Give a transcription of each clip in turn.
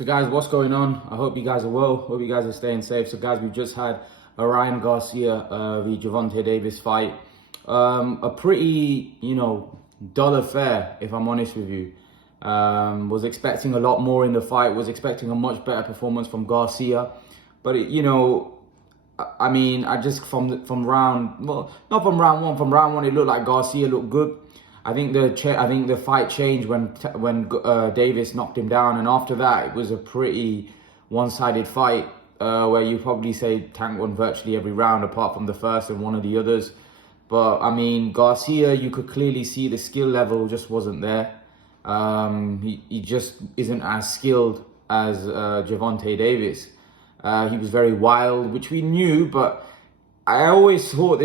So guys, what's going on? I hope you guys are well. Hope you guys are staying safe. So guys, we've just had a Ryan Garcia v Gervonta Davis fight. A pretty, dull affair, if I'm honest with you. Was expecting a lot more in the fight. Was expecting a much better performance from Garcia. But I just from round, well, not from round one. From round one, it looked like Garcia looked good. I think the fight changed when Davis knocked him down, and after that it was a pretty one-sided fight where you probably say Tank won virtually every round apart from the first and one of the others. But I mean, Garcia, you could clearly see the skill level just wasn't there. He just isn't as skilled as Gervonta Davis. He was very wild, which we knew, but I always thought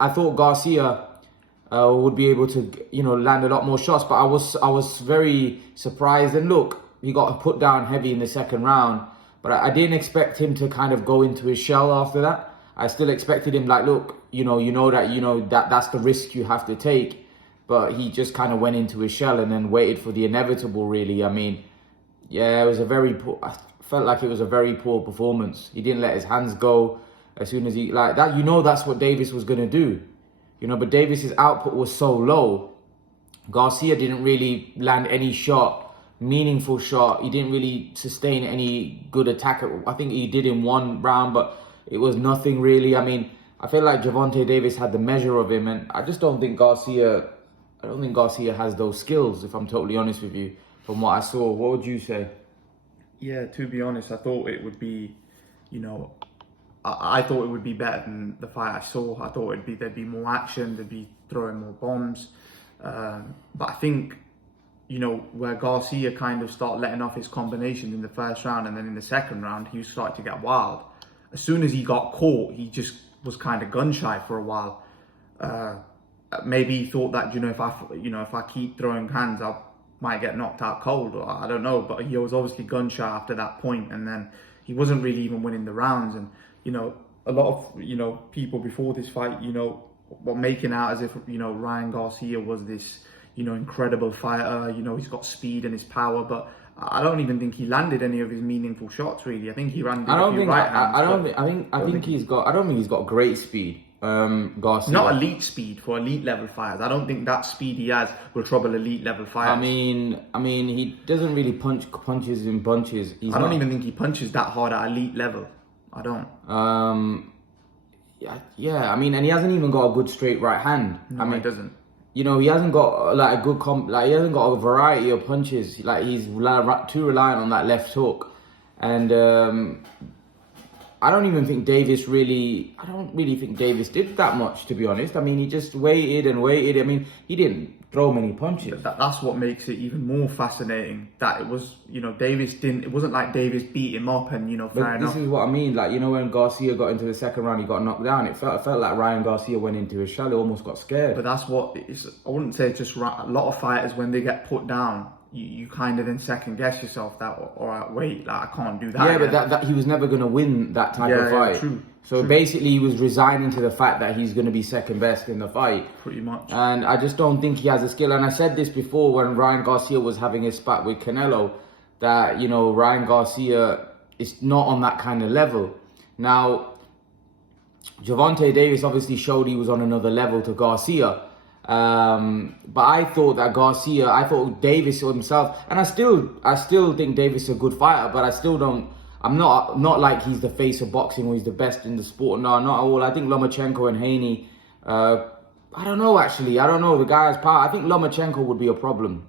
I thought Garcia would be able to, land a lot more shots. But I was very surprised. And look, he got put down heavy in the second round. But I didn't expect him to kind of go into his shell after that. I still expected him like, look, that's the risk you have to take. But he just kind of went into his shell and then waited for the inevitable, really. I mean, yeah, it was I felt like it was a very poor performance. He didn't let his hands go as soon as that's what Davis was going to do. But Davis's output was so low. Garcia didn't really land any meaningful shot. He didn't really sustain any good attack. I think he did in one round, but it was nothing really. I mean, I feel like Gervonta Davis had the measure of him, and I just don't think Garcia has those skills, if I'm totally honest with you, from what I saw. What would you say? Yeah, to be honest, I thought it would be, I thought it would be better than the fight I saw. I thought there'd be more action, they'd be throwing more bombs. But I think, where Garcia kind of started letting off his combinations in the first round, and then in the second round, he started to get wild. As soon as he got caught, he just was kind of gun shy for a while. Maybe he thought that, if I keep throwing hands, I might get knocked out cold, or I don't know. But he was obviously gun shy after that point, and then he wasn't really even winning the rounds. And a lot of people before this fight, were making out as if Ryan Garcia was this incredible fighter. He's got speed and his power, but I don't even think he landed any of his meaningful shots. Really, I think he ran. I don't think he's got great speed. Garcia. Not elite speed for elite level fighters. I don't think that speed he has will trouble elite level fighters. I mean, he doesn't really punches in bunches. I don't even think he punches that hard at elite level. I don't. Yeah. I mean, and he hasn't even got a good straight right hand. No, he doesn't. He hasn't got like a good he hasn't got a variety of punches. Like, he's too reliant on that left hook, and I don't really think Davis did that much, to be honest. I mean, he just waited and waited. I mean, he didn't throw many punches. That's what makes it even more fascinating. That it was, it wasn't like Davis beat him up and, fair enough. This is what I mean. Like, when Garcia got into the second round, he got knocked down. It felt like Ryan Garcia went into his shell. He almost got scared. But that's what I wouldn't say it's just right. A lot of fighters, when they get put down, you kind of then second guess yourself that, all right, wait, like, I can't do that. Yeah, again. But he was never going to win that type of fight. Yeah, true. So basically, he was resigning to the fact that he's going to be second best in the fight. Pretty much. And I just don't think he has a skill. And I said this before when Ryan Garcia was having his spat with Canelo, that, Ryan Garcia is not on that kind of level. Now, Gervonta Davis obviously showed he was on another level to Garcia. But I thought Davis himself, and I still think Davis is a good fighter, but I'm not like he's the face of boxing or he's the best in the sport. No, not at all. I think Lomachenko and Haney, I don't know actually. I don't know. The guy has power. I think Lomachenko would be a problem.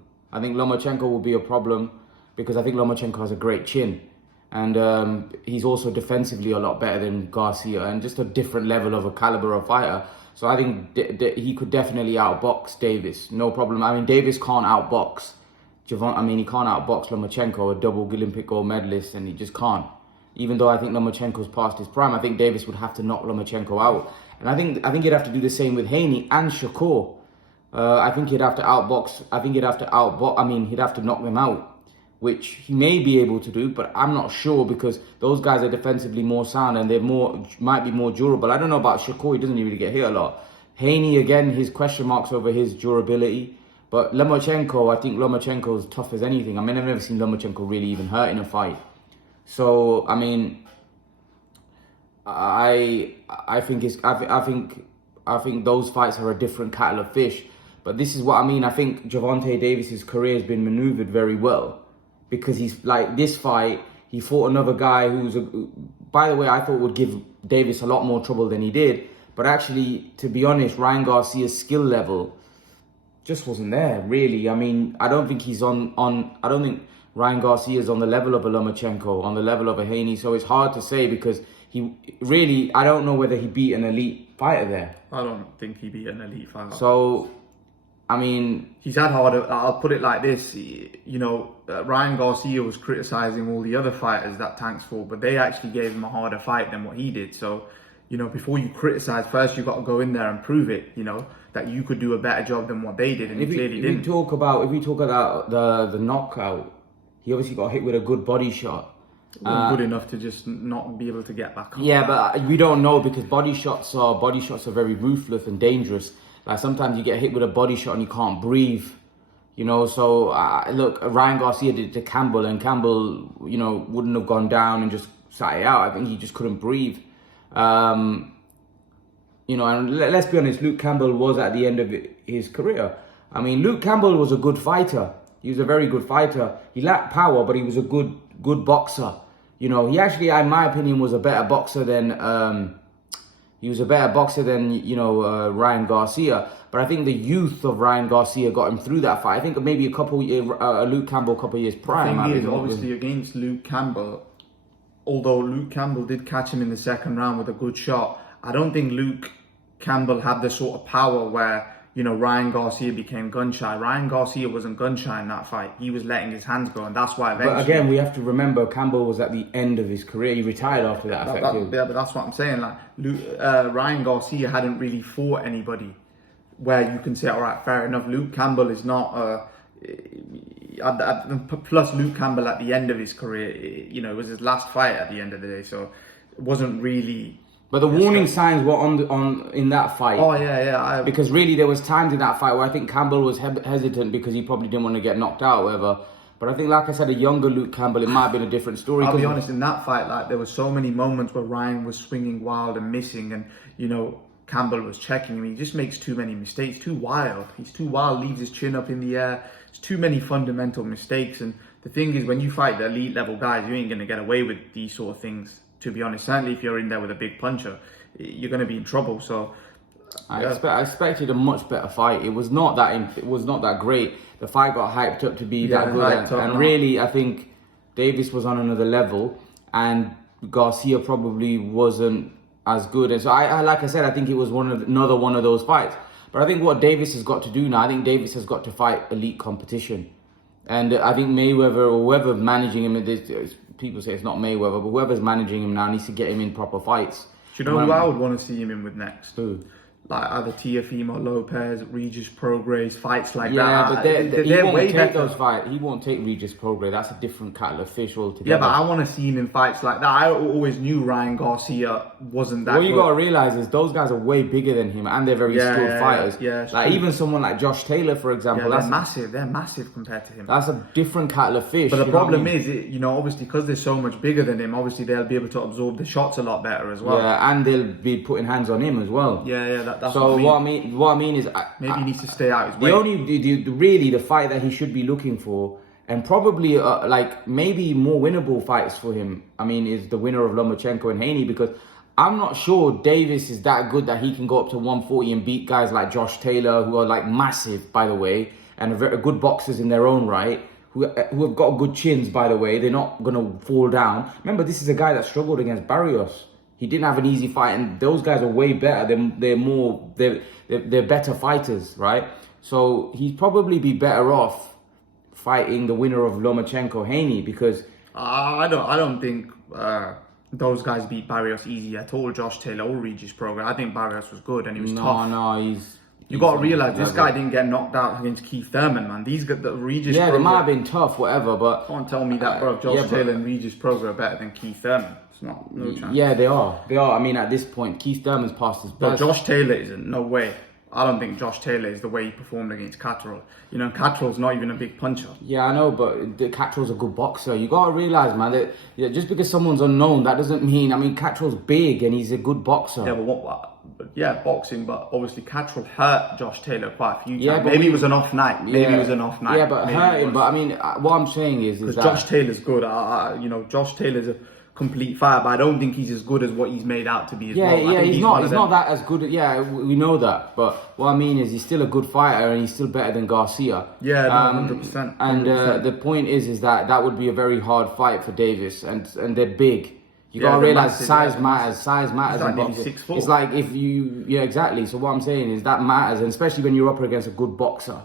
Because I think Lomachenko has a great chin. And he's also defensively a lot better than Garcia and just a different level of a caliber of fighter. So I think he could definitely outbox Davis. No problem. I mean, Davis can't outbox he can't outbox Lomachenko, a double Olympic gold medalist, and he just can't. Even though I think Lomachenko's past his prime, I think Davis would have to knock Lomachenko out. And I think he'd have to do the same with Haney and Shakur. I think he'd have to outbox. He'd have to knock them out, which he may be able to do, but I'm not sure because those guys are defensively more sound and might be more durable. I don't know about Shakur. He doesn't really get hit a lot. Haney, again, his question marks over his durability. But Lomachenko, I think Lomachenko is tough as anything. I mean, I've never seen Lomachenko really even hurt in a fight. So I mean, I think those fights are a different kettle of fish. But this is what I mean. I think Gervonta Davis's career has been maneuvered very well, because he's like, this fight, he fought another guy who's by the way, I thought would give Davis a lot more trouble than he did. But actually, to be honest, Ryan Garcia's skill level just wasn't there, really. I mean, I don't think he's I don't think Ryan Garcia is on the level of a Lomachenko, on the level of a Haney. So it's hard to say, because I don't know whether he beat an elite fighter there. I don't think he beat an elite fighter. So, I mean, he's had harder. I'll put it like this: Ryan Garcia was criticizing all the other fighters that Tanks fought, but they actually gave him a harder fight than what he did. So, before you criticize, first you've got to go in there and prove it. That you could do a better job than what they did, and he clearly didn't. If we talk about the knockout, he obviously got hit with a good body shot. Good enough to just not be able to get back up. Yeah, but we don't know, because body shots are very ruthless and dangerous. Like, sometimes you get hit with a body shot and you can't breathe. So look, Ryan Garcia did it to Campbell, and Campbell, wouldn't have gone down and just sat it out. I think he just couldn't breathe. And let's be honest, Luke Campbell was at the end of his career. I mean, Luke Campbell was a good fighter. He was a very good fighter. He lacked power, but he was a good boxer. He actually, in my opinion, was a better boxer than Ryan Garcia. But I think the youth of Ryan Garcia got him through that fight. I think maybe Luke Campbell a couple of years prior. The thing is, obviously, against Luke Campbell, although Luke Campbell did catch him in the second round with a good shot, I don't think Luke Campbell had the sort of power where, Ryan Garcia became gun-shy. Ryan Garcia wasn't gun-shy in that fight. He was letting his hands go, and that's why eventually... But again, we have to remember, Campbell was at the end of his career. He retired after that, effectively. Yeah, but that's what I'm saying. Like, Ryan Garcia hadn't really fought anybody where you can say, all right, fair enough. Luke Campbell is not... plus, Luke Campbell at the end of his career, it was his last fight at the end of the day, so it wasn't really... But the warning signs were in that fight. Oh, yeah. Because really, there was times in that fight where I think Campbell was hesitant because he probably didn't want to get knocked out or whatever. But I think, like I said, a younger Luke Campbell, it might have been a different story. I'll be honest, in that fight, like, there were so many moments where Ryan was swinging wild and missing, and, Campbell was checking him. He just makes too many mistakes, too wild. He's too wild, leaves his chin up in the air. It's too many fundamental mistakes. And the thing is, when you fight the elite level guys, you ain't going to get away with these sort of things. To be honest, certainly if you're in there with a big puncher, you're going to be in trouble. So, yeah. I expected a much better fight. It was not that great. The fight got hyped up to be that good, and really, I think Davis was on another level, and Garcia probably wasn't as good. And so, like I said, I think it was another one of those fights. But I think what Davis has got to do now, I think Davis has got to fight elite competition, and I think Mayweather or whoever's managing him, people say it's not Mayweather, but whoever's managing him now needs to get him in proper fights. Do you know who I would want to see him in with next? Who? Like either Teofimo Lopez, Regis Prograis, fights like that. Yeah, but he won't take those fights. He won't take Regis Prograis. That's a different kettle of fish altogether. Yeah, but I want to see him in fights like that. I always knew Ryan Garcia wasn't that good. What you got to realise is those guys are way bigger than him, and they're very skilled fighters. Yeah, like even someone like Josh Taylor, for example. They're massive. They're massive compared to him. That's a different kettle of fish. But the problem is, obviously, because they're so much bigger than him, obviously they'll be able to absorb the shots a lot better as well. Yeah, and they'll be putting hands on him as well. Yeah, that's so what I mean. What I mean is, maybe he needs to stay out his way. The fight that he should be looking for, and probably maybe more winnable fights for him, is the winner of Lomachenko and Haney, because I'm not sure Davis is that good that he can go up to 140 and beat guys like Josh Taylor, who are like massive, by the way, and are very good boxers in their own right, who have got good chins, by the way. They're not gonna fall down. Remember, this is a guy that struggled against Barrios. He didn't have an easy fight, and those guys are way better. They're better fighters, right? So he'd probably be better off fighting the winner of Lomachenko Haney, because I don't think those guys beat Barrios easy at all. Josh Taylor or Regis Prograis. I think Barrios was good and he was tough. You got to realize this guy didn't get knocked out against Keith Thurman, man. These got the Regis. Yeah, they might have been tough, whatever, but can't tell me that, bro. Josh Taylor and Regis Prograis are better than Keith Thurman. It's no chance. Yeah, they are. At this point, Keith Thurman's past his best. But Josh Taylor isn't. No way. I don't think Josh Taylor is the way he performed against Catterall. You know, Catterall's not even a big puncher. Yeah, I know, but Catterall's a good boxer. You gotta realize, man, that just because someone's unknown, that doesn't mean. I mean, Catterall's big and he's a good boxer. Yeah, but boxing. But obviously, Catterall hurt Josh Taylor quite a few times. Yeah, but maybe it was an off night. Maybe it was an off night. Yeah, but hurting. But I mean, what I'm saying is that Josh Taylor's good. You know, Josh Taylor's a complete fighter, but I don't think he's as good as what he's made out to be as well. Yeah, he's not that as good. Yeah, we know that. But what I mean is he's still a good fighter and he's still better than Garcia. Yeah, no, 100%. And the point is that would be a very hard fight for Davis, and they're big. You gotta realize size matters. Size matters in boxing. 6'4". It's like if yeah, exactly. So what I'm saying is that matters, and especially when you're up against a good boxer.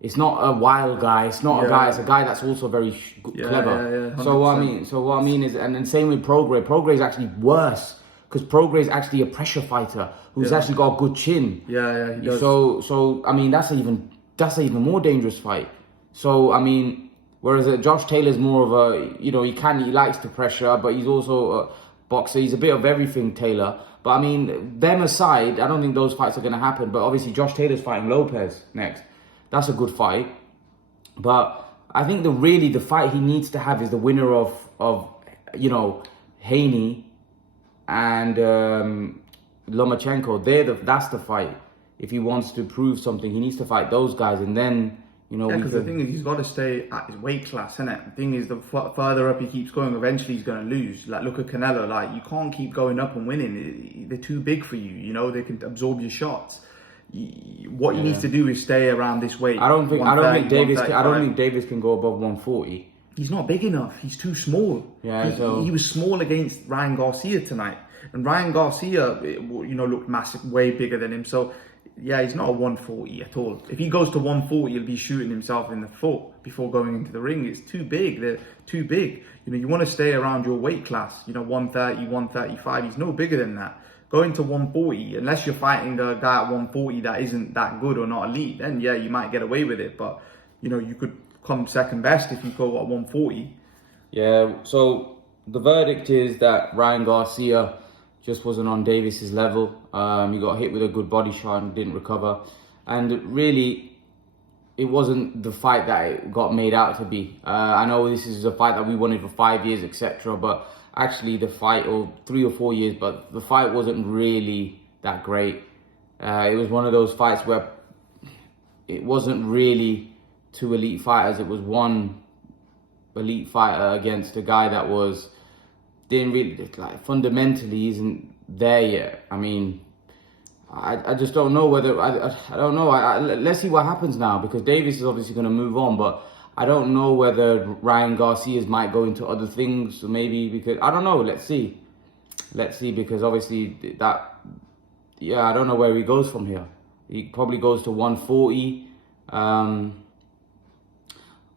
It's not a wild guy. It's not a guy. It's a guy that's also very clever. Yeah, so what I mean is, and then same with Prograis. Prograis is actually worse because Prograis is actually a pressure fighter who's actually got a good chin. Yeah, he does. So I mean that's an even more dangerous fight. So I mean, whereas Josh Taylor's more of a he likes the pressure, but he's also a boxer. He's a bit of everything, Taylor. But I mean, them aside, I don't think those fights are going to happen. But obviously, Josh Taylor's fighting Lopez next. That's a good fight, but I think the fight he needs to have is the winner of Haney and Lomachenko. That's the fight. If he wants to prove something, he needs to fight those guys, and then because the thing is, he's got to stay at his weight class, innit? The thing is, the further up he keeps going, eventually he's going to lose. Like, look at Canelo. Like, you can't keep going up and winning. They're too big for you. You know, they can absorb your shots. What he needs to do is stay around this weight. I don't think Davis can go above 140. He's not big enough. He's too small. Yeah, he was small against Ryan Garcia tonight, and Ryan Garcia, looked massive, way bigger than him. So yeah, he's not a 140 at all. If he goes to 140, he'll be shooting himself in the foot before going into the ring. It's too big. They're too big. You want to stay around your weight class. 130, 135. He's no bigger than that. Going to 140, unless you're fighting a guy at 140 that isn't that good or not elite, then yeah, you might get away with it. But, you could come second best if you go at 140. Yeah, so the verdict is that Ryan Garcia just wasn't on Davis's level. He got hit with a good body shot and didn't recover. And really, it wasn't the fight that it got made out to be. I know this is a fight that we wanted for 5 years, etc., but actually the fight, or 3 or 4 years, but the fight wasn't really that great. It was one of those fights where it wasn't really two elite fighters. It was one elite fighter against a guy that didn't really, fundamentally isn't there yet. I mean, I just don't know whether, I don't know. Let's see what happens now, because Davis is obviously going to move on, but I don't know whether Ryan Garcia's might go into other things, maybe, because I don't know. Let's see, because obviously I don't know where he goes from here. He probably goes to 140.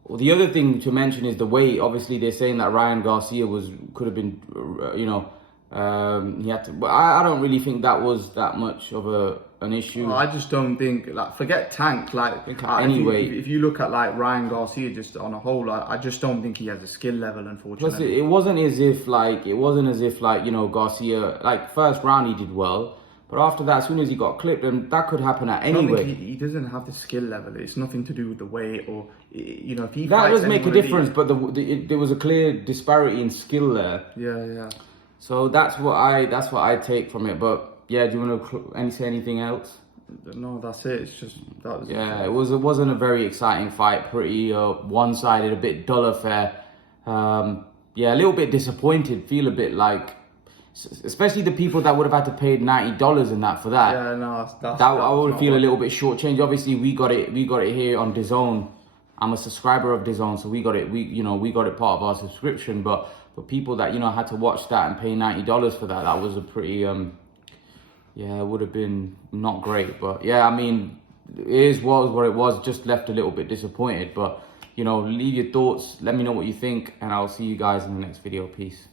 Well, the other thing to mention is the weight. Obviously, they're saying that Ryan Garcia could have been, he had to. But I don't really think that was that much of an issue. I just don't think, forget Tank. Anyway, if you look at Ryan Garcia just on a whole, I just don't think he has a skill level, unfortunately. Plus, it wasn't as if Garcia, first round he did well. But after that, as soon as he got clipped, and that could happen at any weight. He doesn't have the skill level. It's nothing to do with the weight, or if he. That does make a difference, but there was a clear disparity in skill there. Yeah. So that's what I take from it. But yeah, do you want to say anything else? No, that's it. It's just that was. Yeah, it wasn't a very exciting fight. Pretty one-sided, a bit dull affair. A little bit disappointed. Feel a bit like. Especially the people that would have had to pay $90 in that for that. Yeah, no, I would feel a little bit shortchanged. Obviously, we got it here on DAZN. I'm a subscriber of DAZN, so we got it. We got it part of our subscription. But for people that had to watch that and pay $90 for that was a pretty it would have been not great. But yeah, I mean, was what it was. Just left a little bit disappointed. But leave your thoughts. Let me know what you think, and I'll see you guys in the next video. Peace.